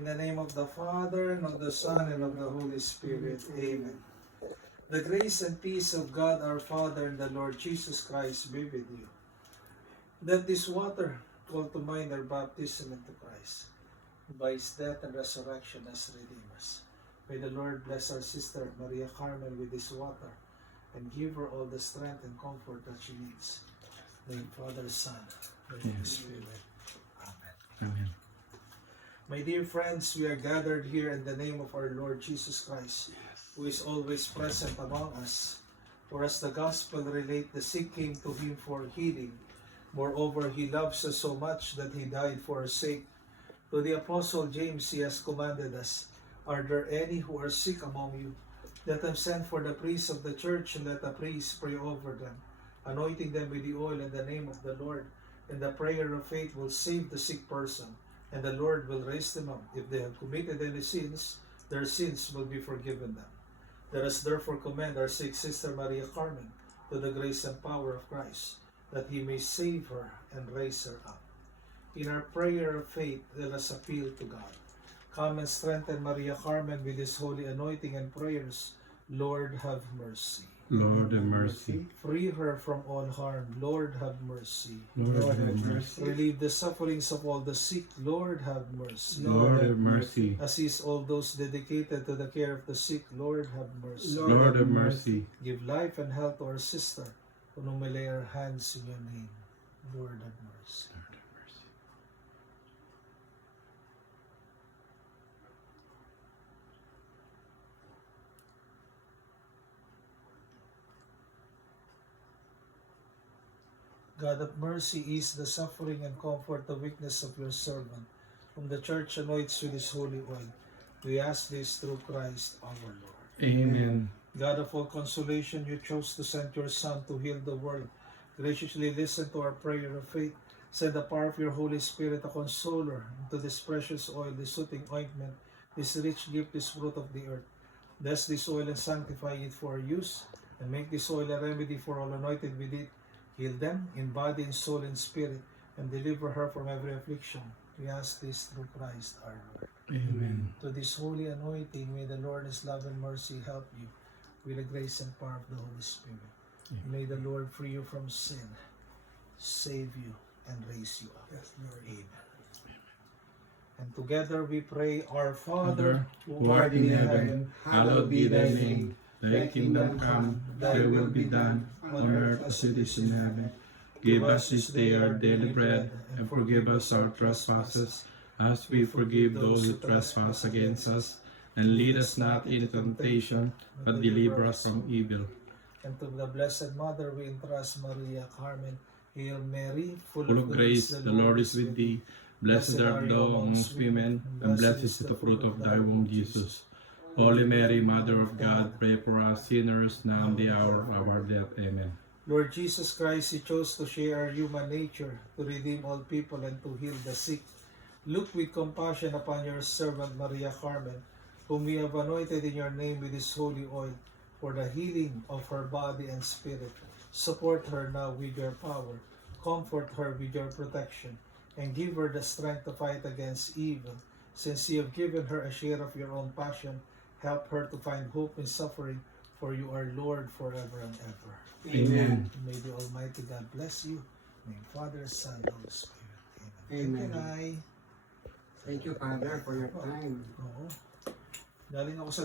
In the name of the Father, and of the Son, and of the Holy Spirit. Amen. The grace and peace of God our Father and the Lord Jesus Christ be with you. That this water call to mind our baptism into Christ, by His death and resurrection as redeemed us. May the Lord bless our sister Maria Carmen with this water and give her all the strength and comfort that she needs. Name Father, Son, and Holy Spirit. Amen. Amen. My dear friends, we are gathered here in the name of our Lord Jesus Christ, who is always present among us. For as the gospel relate, the sick came to Him for healing. Moreover, He loves us so much that He died for our sake. To the Apostle James, He has commanded us, are there any who are sick among you? Let them send for the priests of the church, and let the priests pray over them, anointing them with the oil in the name of the Lord. And the prayer of faith will save the sick person, and the Lord will raise them up. If they have committed any sins, their sins will be forgiven them. Let us therefore commend our sick sister Maria Carmen to the grace and power of Christ, that He may save her and raise her up. In our prayer of faith, let us appeal to God. Come and strengthen Maria Carmen with His holy anointing and prayers. Lord, have mercy. Lord, have mercy. Free her from all harm. Lord, have mercy. Lord, have mercy. Relieve the sufferings of all the sick. Lord, have mercy. Lord, have mercy. Assist all those dedicated to the care of the sick. Lord, have mercy. Lord, have mercy. Give life and health to our sister, on whom we lay our hands in your name. Lord, have mercy. Lord, have mercy. God of mercy, ease the suffering and comfort the weakness of your servant, whom the church anoints with His holy oil. We ask this through Christ our Lord. Amen. God of all consolation, you chose to send your Son to heal the world. Graciously listen to our prayer of faith. Send the power of your Holy Spirit, a consoler, into this precious oil, this soothing ointment, this rich gift, this fruit of the earth. Bless this oil and sanctify it for our use, and make this oil a remedy for all anointed with it. Heal them in body and soul and spirit, and deliver her from every affliction. We ask this through Christ our Lord. Amen. To this holy anointing, may the Lord, His love and mercy help you with the grace and power of the Holy Spirit. May the Lord free you from sin, save you, and raise you up. Yes, Lord. Amen. And together we pray, Our Father, Father, who art in heaven, hallowed be thy name. Thy kingdom come, thy will be done, on earth as it is in heaven. Give us this day our daily bread, and forgive us our trespasses, as we forgive those who trespass against us. And lead us not into temptation, but deliver us from evil. And to the Blessed Mother we entrust Maria Carmen. Hail Mary, Full of grace, the Lord is with thee. Blessed art thou amongst women, and blessed is the fruit of thy womb, Jesus. Holy Mary, Mother of God, pray for us sinners, now and the hour of our death. Amen. Lord Jesus Christ, you chose to share our human nature, to redeem all people, and to heal the sick. Look with compassion upon your servant Maria Carmen, whom we have anointed in your name with this holy oil, for the healing of her body and spirit. Support her now with your power, comfort her with your protection, and give her the strength to fight against evil. Since you have given her a share of your own passion, help her to find hope in suffering, for you are Lord forever and ever. Amen. May the Almighty God bless you. May Father, Son, and Holy Spirit. Amen. Amen. Thank you, Nay. Thank you, Father, for your time. Oo. Galing ako sa